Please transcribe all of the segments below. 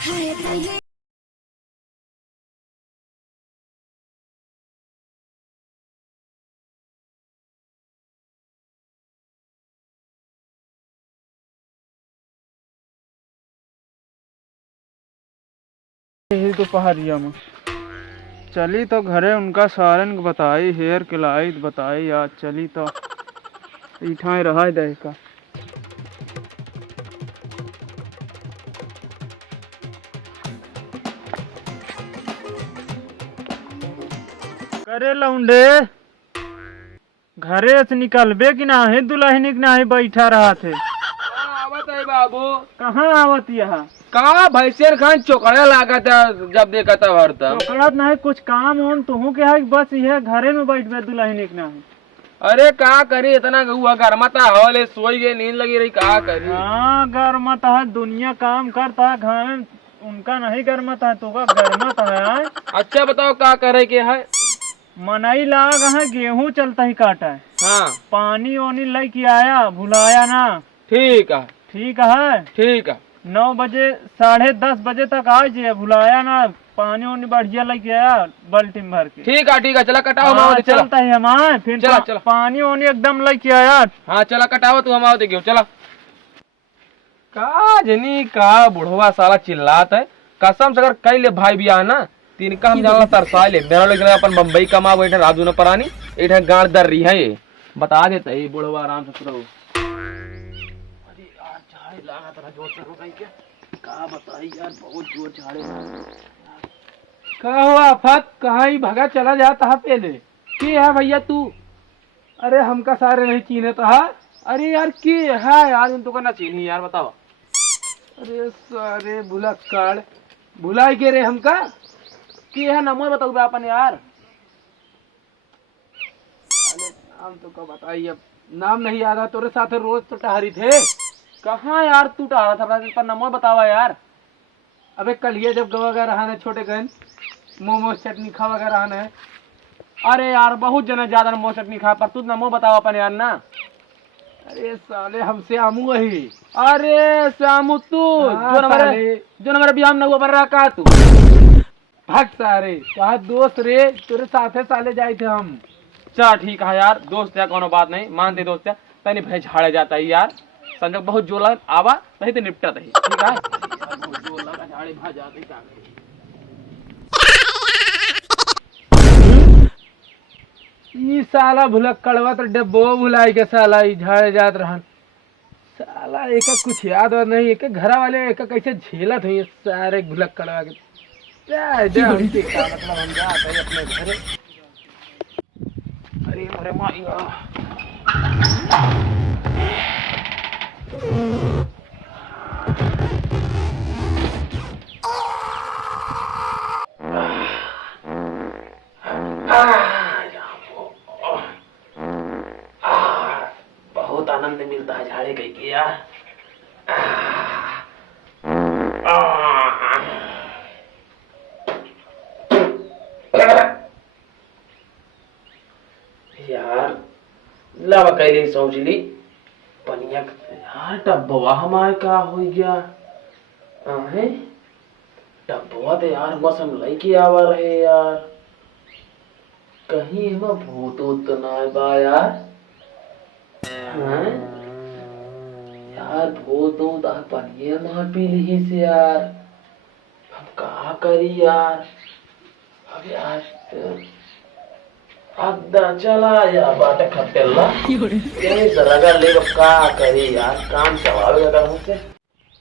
यही तो पहाड़िया में चली तो घरे उनका सारन बताई हेयर किलाई बताई आज चली तो इठाई रहा दे का करे लौंडे घरे से निकलबे कि ना है दुल्हन ना है बैठा रहा थे आवत है बाबू। कहाँ आवत यहाँ कहा भैंसेर खान चोकड़ा लागत है जब देखा था भरता पकड़त नहीं कुछ काम हम तुहू के है बस यह घरे में बैठ बे दुल्हन ना है। अरे का करी इतना हुआ गर्मता हवले सोई गई नींद लगी रही का करी। हाँ गर्मत है दुनिया काम करता है घर में उनका नहीं गर्मत है तो गर्मत है। अच्छा बताओ का करे के है। मनई लाग है गेहूं चलता ही काटा है। हाँ पानी वानी लेके आया भुलाया ना। ठीक है ठीक है ठीक है 9 बजे 10:30 बजे तक आ जाए भुलाया ना पानी वानी बढ़िया लेके आया बाल्टी में भर के। ठीक है चला कटाओ हाँ, चला चलता है हमारे फिर चला चला पानी वानी एकदम लेके आया। हाँ चला कटाओ तू हम देखियो चला। का जनी का बुढ़वा साला चिल्लात है कसम से अगर कई ले भाई भी आना तीन का हम जानला तरसा ले मेरा लोग अपन मुंबई कमा बैठे राजू न परानी एठे गाड़ दर रही है ये बता देता है बुढ़वा आराम से सुनो। अरे यार झाड़े लगा तेरा जोर से रोकाई क्या का बताई यार बहुत जोर झाड़े का हुआ फत कहाँ ही भगा चला जाता है पहले की है भैया तू। अरे हमका सारे नहीं चीने तो है। अरे यार की है यार उन तो का ना चीनी यार बताओ। अरे सारे भुलक्कड़ भुलाई के रे हमका की है नमो बताओ बे अपन यार। अरे नाम तो का बताइए अब नाम नहीं याद है तोरे साथ रोज तो टहरी थे। कहाँ यार तू टहरा था पर नमो बतावा यार। अबे कल ये जब गवा गया रहा छोटे गन मोमोज चटनी खावा गया रहा। अरे यार बहुत जने ज्यादा मोमोज चटनी खा पर तू नमो बतावा अपन यार ना। अरे साले हमसे आमू वही। अरे श्यामू तू जो नंबर बियाह में हुआ पर रहा का तू भाग सारे कहा दोस्त रे तेरे साथे साले जाए थे हम। चल ठीक है यार दोस्त है कोनो बात नहीं मानते दोस्त है तनी भाई झाड़े जाता है यार संजोग बहुत जोर लगा आवा नहीं तो निपटा ही ठीक है। बहुत जोर लगा झाड़े भाग जाते क्या ई साला भुलक्कड़वा तो डब्बो भुलाई के साला ई झाड़े जात रहन। साला एक कुछ याद और नहीं एक घरा वाले एक कैसे झेलत हुई सारे भुलक्कड़वा के हम जाते हैं अपने घरे। अरे अरे माइया बहुत आनंद मिलता है झाड़े कहीं के यार। यार लावा कैले सोच ली पनिया यार टब्बवा हमारे का हो गया है टब्बवा तो यार मौसम लईके आवा रहे यार कहीं में भूत तो ना बा यार। हाँ? यार भूत पनिया ना पी ली से यार हम का करी यार। अब यार अद्दा चला या बाटे खट्टेला यही जरा ले का करी यार काम चलावेगा कर मुझसे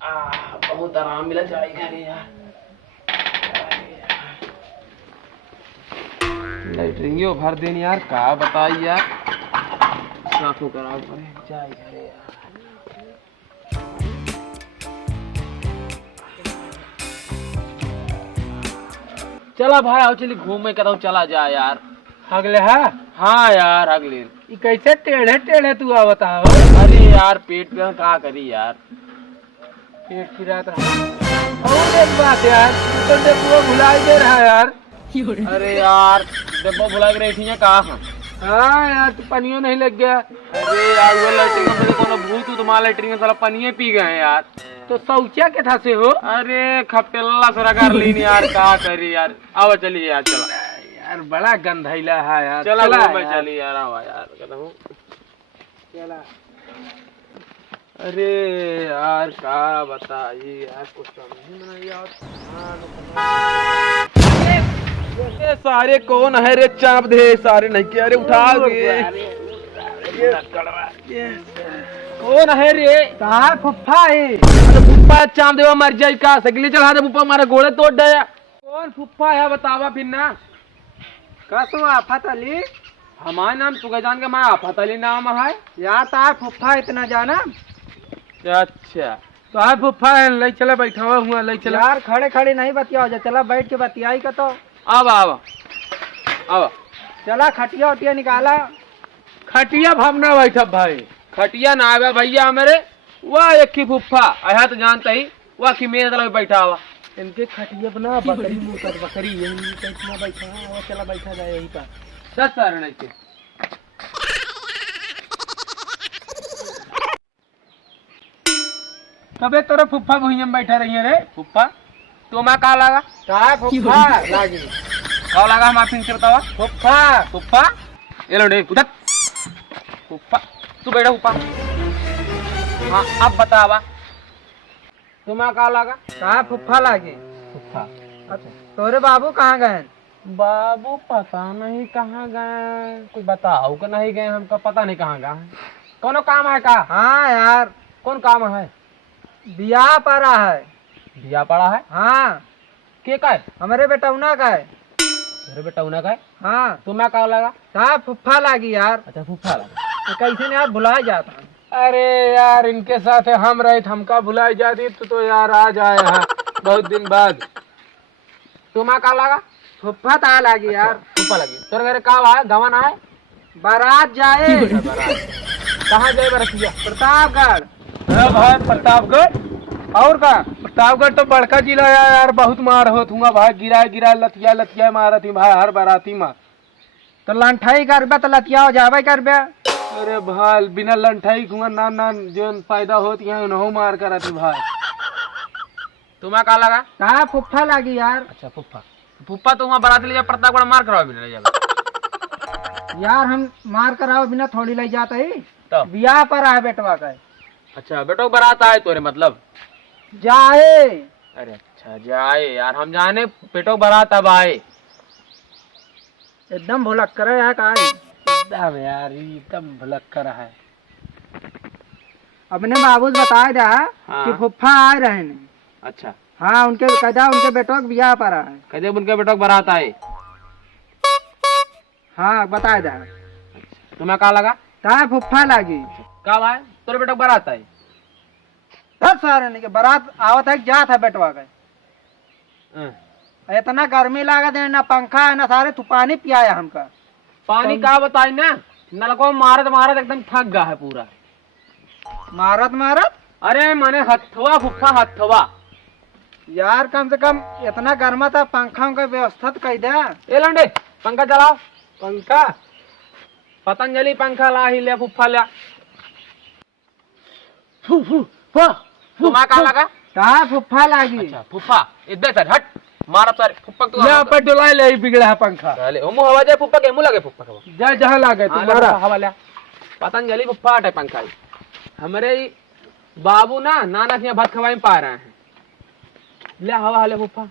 बहुत आराम मिला चाय घरे यार। लेटरिंगियो भर देनी यार का बताई यार साफो करा पड़े चाय घरे यार। चला भाई आओ चली घूमे कहता हूँ चला जा यार। अगले है हाँ यार अगले कैसे टेढ़े टेढ़े तू आ बताओ। अरे यार पेट पे का करी यार पेट की रात और एक बात यार तो डब्बा भुलाई दे रहा यार। अरे यार डब्बा भुला के रही थी कहा। हाँ यार तू पनियो नहीं लग गया। अरे यार वो लैटरिन में कोनो भूत तुम्हारा लैटरिन में साला पनिये पी गए यार। तो शौचा के था से हो? अरे खपटेला सोरा कर ली यार, का करी यार। आओ चलिए यार, चला यार बड़ा गंधैला है यार। चला यार। चली यार, आवा यार कहता हूँ। चला। अरे यार का बताइए यार, कुछ समझ में नहीं ये सारे कौन है रे? चाप दे सारे नहीं के। अरे उठा दे। कौन है रे? कहा फुफ्फा है? अरे फुप्पा चाप देवा मर जाए का? सगली चढ़ा दे फुप्पा, हमारा घोड़े तोड़ दया। कौन फुफ्फा है बतावा फिर ना। कसो आफत अली? हमारा नाम सुगजान का, मैं आफत अली नाम है यार। तार फुफ्फा इतना जाना? अच्छा तो आप फुफ्फा है, ले चला बैठा हुआ ले चला। यार खड़े खड़े नहीं बतियाओ जा, चला बैठ के बतियाई का। तो अब आवा आवा। चला खटिया उटिया निकाला। खटिया भावना बैठा भाई। खटिया ना आवे भैया हमारे, वाह एक ही फुफ्फा आया तो जानता ही, वाह की मेरे तरफ बैठा हुआ। इनके खटिया बना बकरी मुंह कर बकरी यही इतना बैठा हुआ। चला बैठा जाए यहीं पर। 10 सारे नहीं थे। कबे तोरा फुफ्फा भुइया में बैठा रही है रे? फुप्पा तो मैं का लगा? कहा फुफ्फा लागी? का लगा हम आप से बतावा। फुफ्फा फुप्पा ये लो नहीं उधर। फुप्पा तू बैठा फुप्पा। हाँ अब बतावा तुम्हें का लगा? कहा फुफ्फा लागी? फुप्पा तोरे बाबू कहाँ गए? बाबू पता नहीं कहाँ गए, कुछ बताओ कि नहीं गए, हमको पता नहीं कहाँ गए। कोनो काम है का? हाँ यार कौन काम है? बियाह पड़ा है। बिया पड़ा है? हाँ के का है? हमारे बेटौना का है। अरे बेटा उन्हें का है? हाँ तुम्हें का लगा? कहा फुफ्फा लागी यार। अच्छा फुप्पा लगा। तो कैसे ने यार भुला जाता। अरे यार इनके साथ हम रहे हमका भुलाई जाती तो यार आ जाए यहाँ बहुत दिन बाद। तुम्हें का लगा? फुफ्फा ता लागी यार। फुप्पा लगी। तोरे घर का है गवन है? बारात जाए। कहाँ जाए बरसिया? प्रतापगढ़। हाँ भाई प्रतापगढ़। और का प्रतापगढ़ तो बड़का जिला है यार। बहुत मार होत हुआ भाई। गिरा गिरा लतिया लतिया मारत ही भाई हर बाराती मार। तो लंठाई करबे तो लतिया जावे करबे। अरे भाई बिना लंठाई कुआं ना ना जो फायदा होत यहाँ उन्हों मार करत ही भाई। तुम्हें का लगा? कहा फुफ्फा लागी यार। अच्छा फुप्पा। फुप्पा तो वहाँ बारात ले जा, प्रतापगढ़ मार कराओ भी ले जाओ। यार हम मार कराओ बिना थोड़ी ले जाते ही। तो बियाह पर है बेटवा का। अच्छा बेटो बारात आए तोरे मतलब? जाए। अरे अच्छा जाए यार, हम जाने पेटो बारात अब आए। एकदम भुलक करे है का। एकदम यार एकदम भुलक्कर है। अपने बाबू से बताए दा हाँ। कि फुफ्फा आए रहे ने। अच्छा हाँ उनके कदा उनके बेटवा के बियाह पर है। कदे उनके बेटो बारात आए? हाँ बताए दा। तुम्हें का लगा? कहा फुफ्फा लागी। कब आए तोरे बेटो बारात आए? सब सारे ने के बारात आवत है जात है बेटवा का। इतना गर्मी लागत है, ना पंखा है ना सारे तू पानी पियाया हमका। पानी का बताई ना, नलको मारत मारत एकदम थक गया है पूरा। मारत मारत अरे माने हथवा फुफ्फा हथवा। यार कम से कम इतना गर्मा था, पंखा का व्यवस्था तो कर दे। ए लंडे पंखा चलाओ। पंखा पतंजलि पंखा ला ही ले फुफ्फा ले। तुम्हें का लगा? कहा फुफ्फा लागी। अच्छा फुफ्फा इधर सर हट मारा सर फुफ्पा तू यहाँ पर डोला ले बिगड़ा है पंखा। चले ओ हवा जाए फुफ्पा के मुंह लगे फुफ्पा के जा जहाँ लागे तुम्हारा। हवा ले पतंजलि फुफ्फा हटे पंखा ही। हमारे बाबू ना नाना के यहाँ भात खवाई में पा रहे हैं। ले हवा ले फुफ्फा।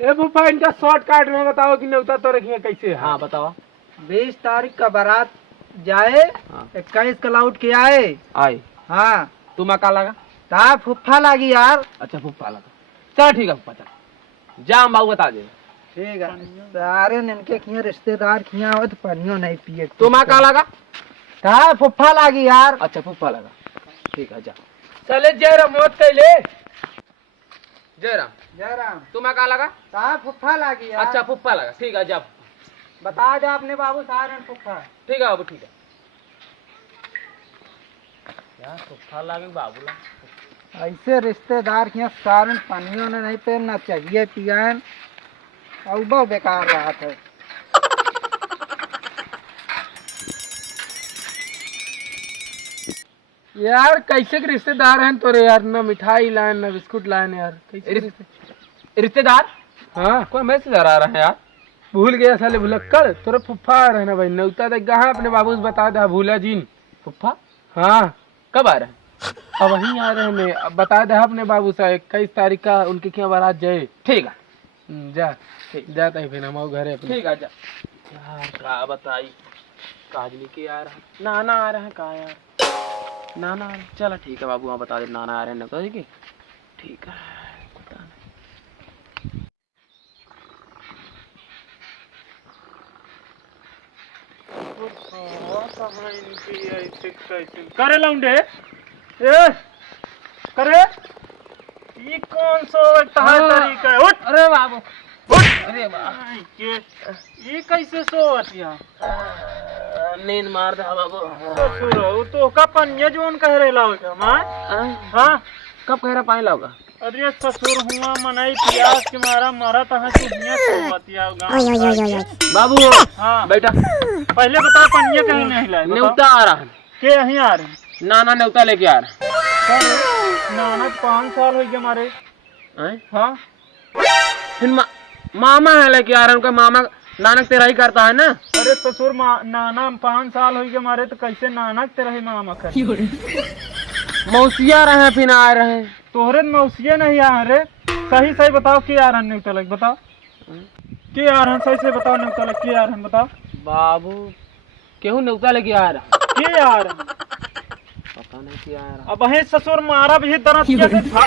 ए फुफ्फा इनका शॉर्टकट में बताओ कि न्योता तो रखिए कैसे है? हाँ बताओ। 20 तारीख का बारात जाए। हाँ। 21 का लौट के आए। आई हाँ तुम्हें का लगा? कहा फुफ्फा लागी यार। अच्छा फुफ्फा लगा। चल ठीक है फुफ्फा चल जा बाबू बता दे। ठीक है सारे इनके खिया रिश्तेदार खिया हो तो पानियों नहीं पिए। तुम्हें का लगा? कहा फुफ्फा लागी यार। अच्छा फुफ्फा लगा। ठीक है जा। चले जय मौत कैले। जयराम जयराम। तुम्हें का लगा? कहा फुफ्फा लागी यार। अच्छा फुफ्फा लगा। ठीक है जा। बता दे अपने बाबू सारे फुफ्फा। ठीक है बाबू ठीक है। यार फुफ्फा लगे बाबू ला। ऐसे रिश्तेदार के यहाँ सारे पानियों ने नहीं पहनना चाहिए पियान। और बहुत बेकार रहा है। यार कैसे के रिश्तेदार हैं तोरे यार, ना मिठाई लाए ना बिस्कुट लाए यार, कैसे रिश्तेदार? हाँ कोई रिश्तेदार आ रहा है यार? भूल गया साले भुलक्कड़, तोरा फुफ्फा आ रहे हैं ना भाई, नौता तक कहाँ अपने बाबू से बता दे भूला जीन। फुफ्फा हाँ कब आ रहे हैं? अब वहीं आ रहे हैं, अब बता दे अपने बाबू से 21 तारीख का उनके क्या बारात जाए। ठीक है जा जाता है फिर हम घरे अपने। ठीक है जा। यार क्या बताई, काजली के आ रहा है, नाना आ रहे हैं कहा यार, नाना चला ठीक है बाबू, वहाँ बता दे नाना आ रहे हैं ना, तो ठीक है पता नहीं। करे लौंडे ए करे, ये कौन सो तरीका है? उठ अरे बाबू, उठ। अरे ये कैसे सोवतिया? नींद मार दे बाबू। ससुर तो का पनिया जोन कह रे लाओ क्या मां? हां कब कह रहा पानी लाओगा? अरे ससुर हुआ मनाई प्यास के मारा मारा तहां चुनिया सोवतिया गांव। बाबू हां बेटा, पहले बता पनिया कहीं नहीं लाए? न्योता आ रहा है, के यहीं आ रहे? नाना न्योता लेके आ रहा नाना 5 साल हो गए मारे। है। हां फिर मामा है लेके आ रहा है, उनका मामा नानक तेरा ही करता है ना। अरे ससुर नाना 5 साल हो गए मारे, तो कैसे नानक तेरा ही मामा कर? मौसिया रहे हैं फिर आ रहे हैं। तोहरे मौसिया नहीं आ रहे, सही सही बताओ के आ रहा है न्योता लग, बताओ के आ रहा है, सही से बताओ न्योता लग के आ रहा है, बताओ। बाबू केहू न्योता लेके आ रहा है, के आ रहा है? पता नहीं क्या आ रहा। अब हे ससुर मारा भी दरद क्या के था?